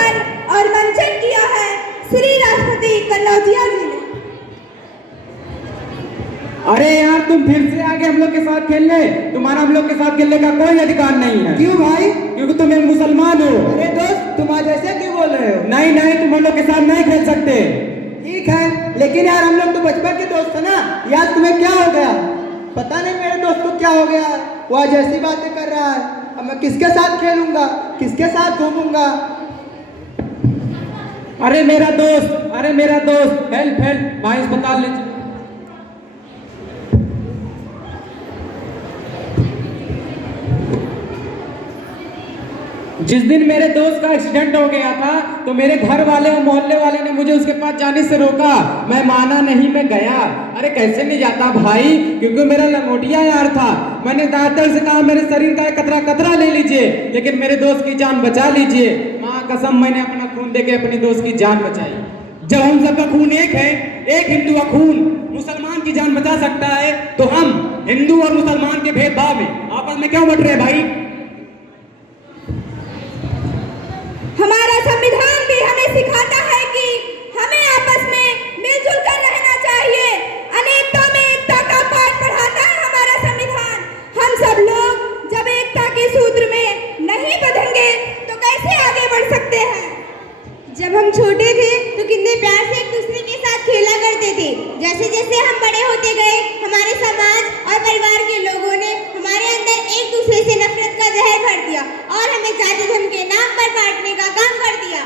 लेखन और मंचन किया है श्री राष्ट्रपति कन्नौजिया जी ने। अरे यार, तुम फिर से आगे हम लोग के साथ खेलने? तुम्हारा हम लोग के साथ खेलने का कोई अधिकार नहीं है। क्यों भाई? क्योंकि तुम एक मुसलमान हो। अरे दोस्त, तुम आज ऐसे क्यों बोल रहे हो? नहीं नहीं, तुम हम लोग के साथ नहीं खेल सकते। ठीक है, लेकिन यार हम लोग तो बचपन के दोस्त है ना। यार तुम्हें क्या हो गया? पता नहीं मेरे दोस्त को क्या हो गया, वो आज ऐसी बातें कर रहा है। अब मैं किसके साथ खेलूंगा, किसके साथ घूमूंगा? अरे मेरा दोस्त, हेल्प हेल्प भाई, अस्पताल ले चलो। जिस दिन मेरे दोस्त का एक्सीडेंट हो गया था तो मेरे घर वाले और मोहल्ले वाले ने मुझे उसके पास जाने से रोका। मैं माना नहीं, मैं गया। अरे कैसे नहीं जाता भाई, क्योंकि मेरा लंगोटिया यार था। मैंने डॉक्टर से कहा मेरे शरीर का एक कतरा कतरा ले लीजिए, लेकिन मेरे दोस्त की जान बचा लीजिए। माँ कसम, मैंने अपना खून देके अपने दोस्त की जान बचाई। जब हम सबका खून एक है, एक हिंदू का खून मुसलमान की जान बचा सकता है, तो हम हिंदू और मुसलमान के भेदभाव में आपस में क्यों बट रहे भाई? हमारा संविधान भी हमें सिखाता है कि हमें आपस में मिलजुल कर रहना चाहिए। अनेकता में एकता का पाठ पढ़ाता है हमारा संविधान। हम सब लोग जब एकता के सूत्र में नहीं बंधेंगे तो कैसे आगे बढ़ सकते हैं? जब हम छोटे थे तो कितने प्यार से एक दूसरे के साथ खेला करते थे। जैसे जैसे हम बड़े होते गए, हमारे समाज और परिवार के लोगों ने हमारे अंदर एक दूसरे से नफरत का जहर भर दिया और हमें जाति धर्म के नाम पर बांटने का काम कर दिया।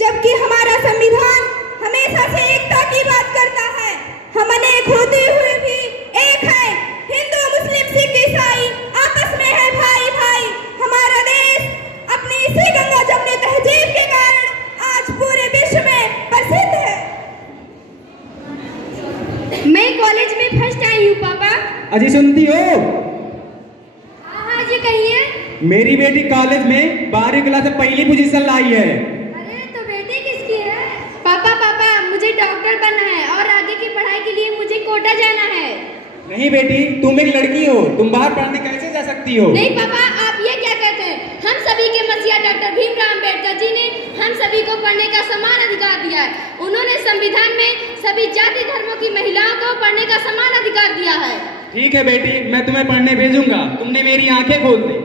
जबकि हमारा संविधान हमेशा से एकता की बात करता है। हम अनेक होते हुए भी एक है। हिंदू मुस्लिम सिख ईसाई आपस में है भाई भाई। हमारा देश अपनी इसी गंगा जमुनी तहजीब के कारण आज पूरे विश्व में प्रसिद्ध है। मैं कॉलेज में फर्स्ट आई हूँ पापा। अजी सुनती हो? हाँ जी, कहिए। मेरी बेटी कॉलेज में 12वीं क्लास में पहली पोजीशन लाई है। अरे तो बेटी किसकी है? पापा पापा, मुझे डॉक्टर बनना है और आगे की पढ़ाई के लिए मुझे कोटा जाना है। नहीं बेटी, तुम एक लड़की हो, तुम बाहर पढ़ने कैसे जा सकती हो? नहीं पापा, आप ये क्या कहते हैं? हम सभी के मसीहा डॉक्टर भीमराव अम्बेडकर जी ने हम सभी को पढ़ने का समान अधिकार दिया है। उन्होंने संविधान में सभी जाति धर्मों की महिलाओं को पढ़ने का समान अधिकार दिया है। ठीक है बेटी, मैं तुम्हें पढ़ने भेजूंगा। तुमने मेरी आंखें खोल दी।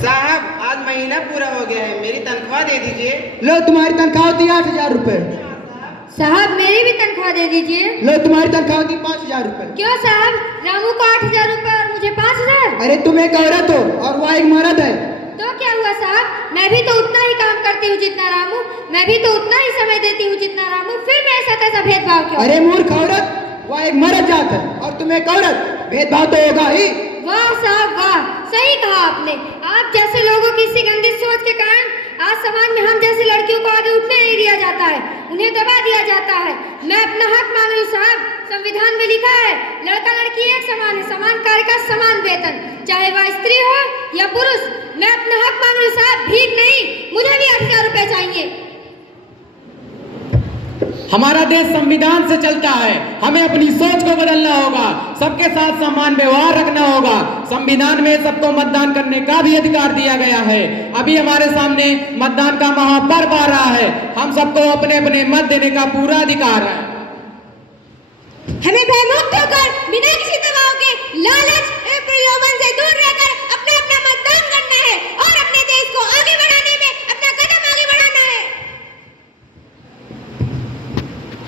साहब, आज महीना पूरा हो गया है, मेरी तनख्वाह दे दीजिए। लो, तुम्हारी तनख्वाह होती है 8,000 रुपए। साहब, मेरी भी तनख्वाह दे दीजिए। लो, तुम्हारी तनख्वाह होती है 5,000 रुपए। क्यों साहब? रामू को 8,000 रुपए और मुझे 5,000? अरे तुम एक औरत हो और वह एक मर्द है। तो क्या हुआ साहब? मैं भी तो उतना ही काम करती हूँ जितना रामू, मैं भी तो उतना ही समय देती हूँ जितना रामू, फिर मैं ऐसा तैसा भेदभाव क्यों? अरे मूर्ख औरत, वह एक मर्द जात है और तुम एक औरत, भेदभाव तो होगा ही। वाह साहब वाह, सही कहा आपने। आप जैसे लोगों की इसी गंदी सोच के कारण आज समाज में हम जैसी लड़कियों को आगे उठने नहीं दिया जाता है, उन्हें दबा दिया जाता है। मैं अपना हक मांग रही हूँ साहब। संविधान में लिखा है लड़का लड़की एक समान है, समान कार्य का समान वेतन, चाहे वह स्त्री हो या पुरुष। मैं अपना हक मांग रही हूँ साहब, भीख नहीं। मुझे भी 8,000 रुपए चाहिए। हमारा देश संविधान से चलता है, हमें अपनी सोच को बदलना होगा, सबके साथ समान व्यवहार रखना होगा। संविधान में सबको मतदान करने का भी अधिकार दिया गया है। अभी हमारे सामने मतदान का महापर्व आ रहा है, हम सबको अपने अपने मत देने का पूरा अधिकार है। हमें भयमुक्त होकर बिना किसी दबाव के लालच एवं प्रलोभन से दूर रहकर अपना अपना मतदान करना है और अपने देश को आगे बढ़ाने में अपना कदम आगे बढ़ाना है।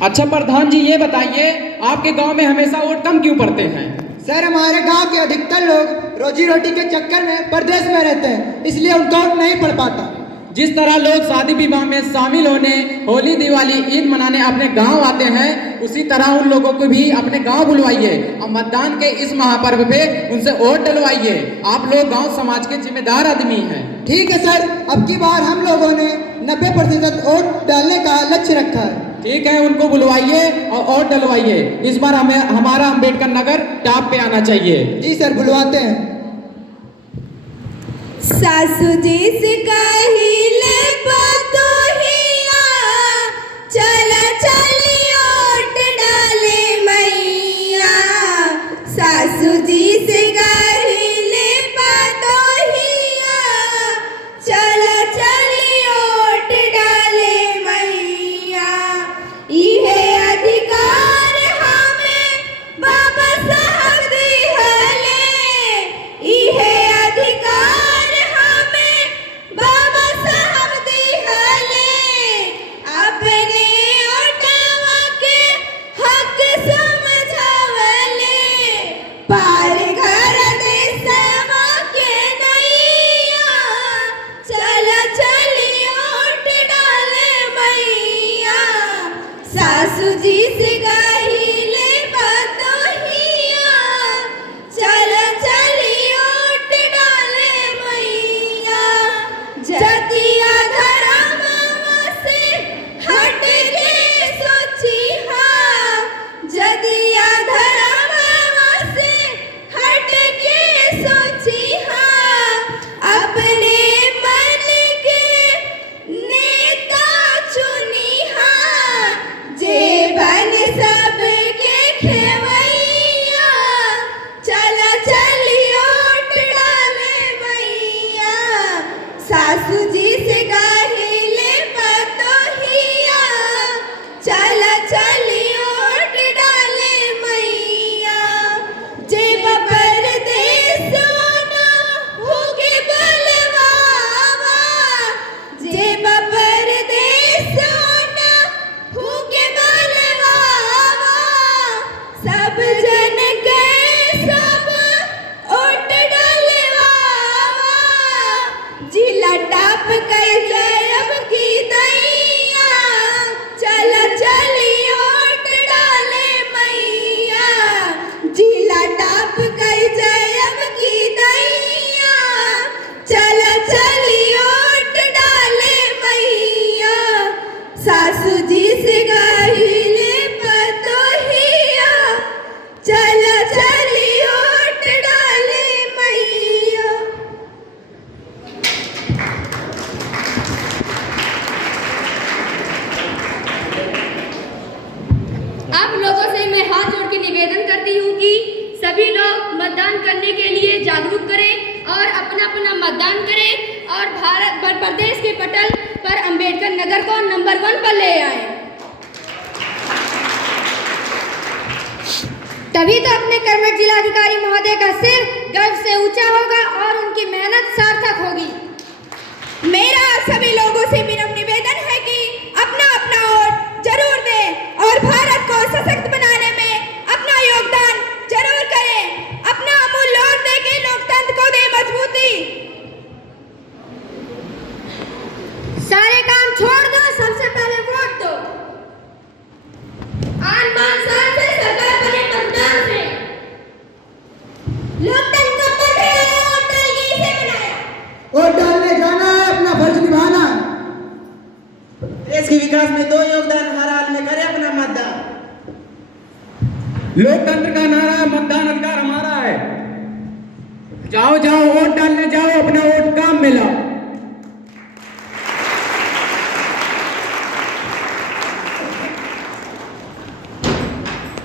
अच्छा प्रधान जी, ये बताइए आपके गांव में हमेशा वोट कम क्यों पड़ते हैं? सर, हमारे गांव के अधिकतर लोग रोजी रोटी के चक्कर में परदेश में रहते हैं, इसलिए उनका वोट नहीं पड़ पाता। जिस तरह लोग शादी विवाह में शामिल होने, होली दिवाली ईद मनाने अपने गांव आते हैं, उसी तरह उन लोगों को भी अपने गांव बुलवाइए और मतदान के इस महापर्व पे उनसे वोट डलवाइए। आप लोग गांव समाज के जिम्मेदार आदमी हैं। ठीक है सर, अब की बार हम लोगों ने 90% वोट डालने का लक्ष्य रखा है। ठीक है, उनको बुलवाइए और वोट डलवाइए। इस बार हमें हमारा अम्बेडकर नगर टॉप पे आना चाहिए। जी सर, बुलवाते हैं। सासू जी से कहिले पतोहिया, चला चली वोट डाले मैया। सासू जी से कहिले अपना अपना मतदान करें और भारत प्रदेश के पटल पर अंबेडकर नगर को नंबर 1 पर ले आए। तभी तो अपने कर्मठ जिलाधिकारी महोदय का सिर गर्व से ऊंचा होगा और उनकी मेहनत सार्थक होगी। मेरा सभी लोगों से विनम्र निवेदन है कि अपना अपना वोट जरूर दें और भारत को सशक्त बनाने में अपना योगदान जरूर करें। अपना अमूल्य वोट देके लोकतंत्र को दे मजबूती। सारे काम छोड़ दो, सबसे पहले वोट दो। आन बान शान से सरकार बने मतदान से। लोकतंत्र का पर्व है, वोट डालके इसे बनाया। वोट डालने जाना है, अपना फर्ज निभाना है। देश के विकास में दो योगदान हर हाल में करे अपना मतदान। लोकतंत्र का नारा है, मतदान अधिकार हमारा है। जाओ जाओ वोट डालने जाओ, अपना वोट काम में लाओ।